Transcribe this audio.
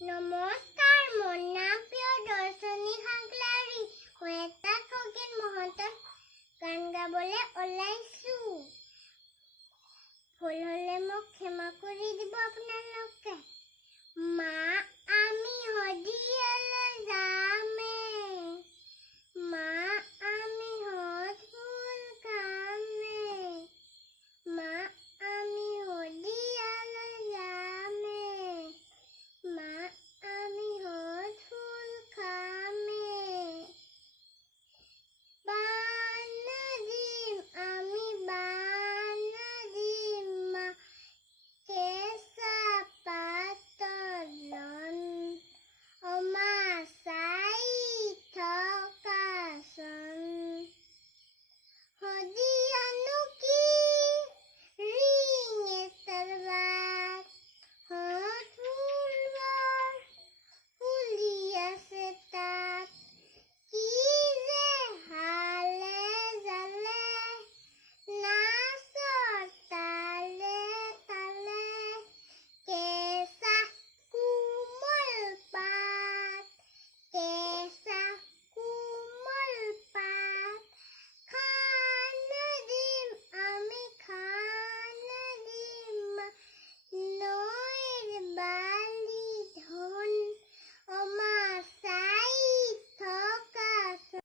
নমস্কাৰ, মোৰ নাম প্ৰিয়দৰ্শিনী হাগলাৰী। মই এটা খগেন মহন্তৰ গান গাবলৈ ওলাইছোঁ। ভুল হ'লে মোক ক্ষমা কৰি দিব আপোনালোকে।